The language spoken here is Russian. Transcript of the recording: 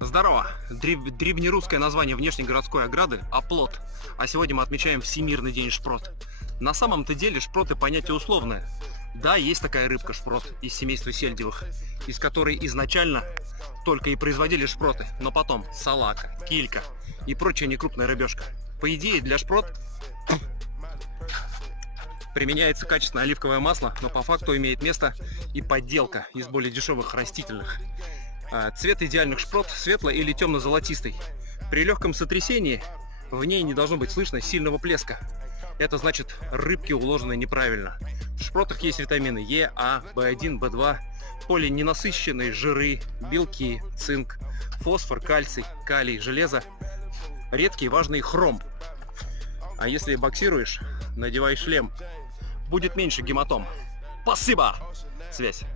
Здорово! Древнерусское название внешней городской ограды – оплот. А сегодня мы отмечаем Всемирный день шпрот. На самом-то деле шпроты понятие условное. Да, есть такая рыбка шпрот из семейства сельдевых, из которой изначально только и производили шпроты, но потом салака, килька и прочая некрупная рыбешка. По идее, для шпрот применяется качественное оливковое масло, но по факту имеет место и подделка из более дешевых растительных. Цвет идеальных шпрот светло- или темно-золотистый. При легком сотрясении в ней не должно быть слышно сильного плеска. Это значит, рыбки уложены неправильно. В шпротах есть витамины Е, А, В1, В2, полиненасыщенные жиры, белки, цинк, фосфор, кальций, калий, железо, редкий и важный хром. А если боксируешь, надевай шлем. Будет меньше гематом. Спасибо! Связь.